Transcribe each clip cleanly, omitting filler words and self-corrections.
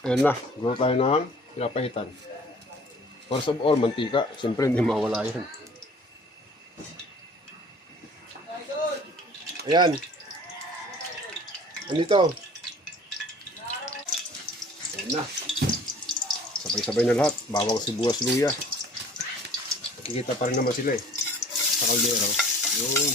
Ayan na, gawa tayo ng pinapahitan. First of all, mantika. Siyempre, hindi mawala yan. Ayan. Andito. Ayan na. Sabay-sabay na lahat. Bawang sibuyas, luya. Nakikita pa rin naman sila eh. Sa kaldero. Yun.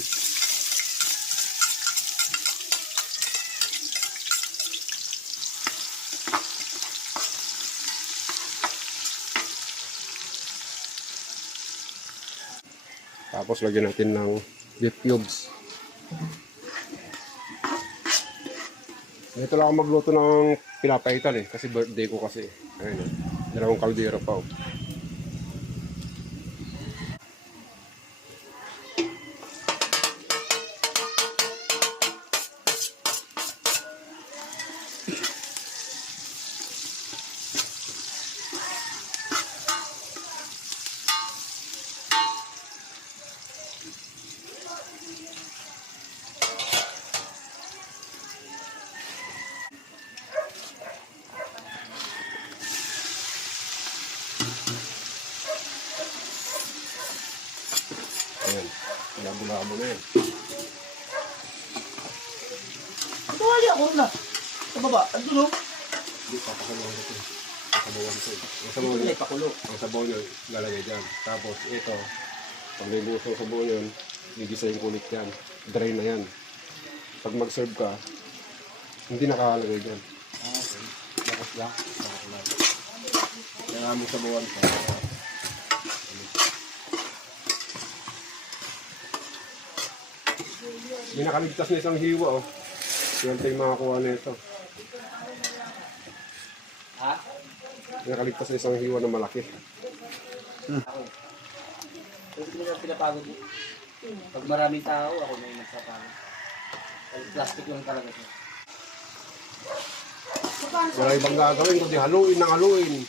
Tapos lagyan natin ng beef cubes. Dito lang ako magluto ng pinapahitan eh. Kasi birthday ko kasi. Ayun eh. Dalawang kaldero pa oh. Ayan. Labo-labo na yan. Tuwali ako na. Sa baba. Ano no? Hindi, papasabawan ko ito. Papasabawan ko. Ang sabaw nyo, lalagay dyan. Tapos ito, pag may gusto sa sabaw nyo, gigisayin ko ulit yan. Dry na yan. Pag mag-serve ka, hindi nakakalagay dyan. Okay. Lakas lang. Kaya aming sabawan ka. May nakaligtas na isang hiwa oh. Yan tayong makakuha na ito. Ha? May nakaligtas na isang hiwa na malaki. Ako. Pero hindi na pinapagod mo. Pag maraming tao, ako na yung nagpapagod. Plastic lang talaga siya. Wala ibang gagawin kundi haluin ng haluin.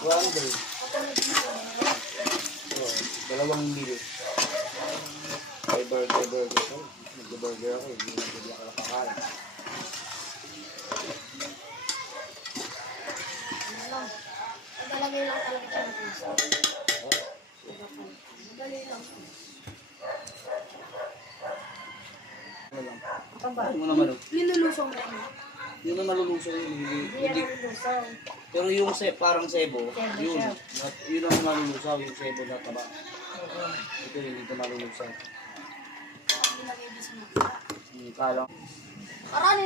Wonder. Oh, 2 mili. Ay burger. Nag-burger ako. Hindi ako nakakain. Talagay lang talaga siya ng puso. Dali lang. Ano mo naman? Linulusong na yun. Yun ang nalulusong yun. Hindi yan linulusong. Pero yung parang sebo, Sebo yun. siya. Yun ang nalulusaw, yung sebo na taba. Ito yun, dito nalulusaw. Ilagay din sa mga. Kalang. Parang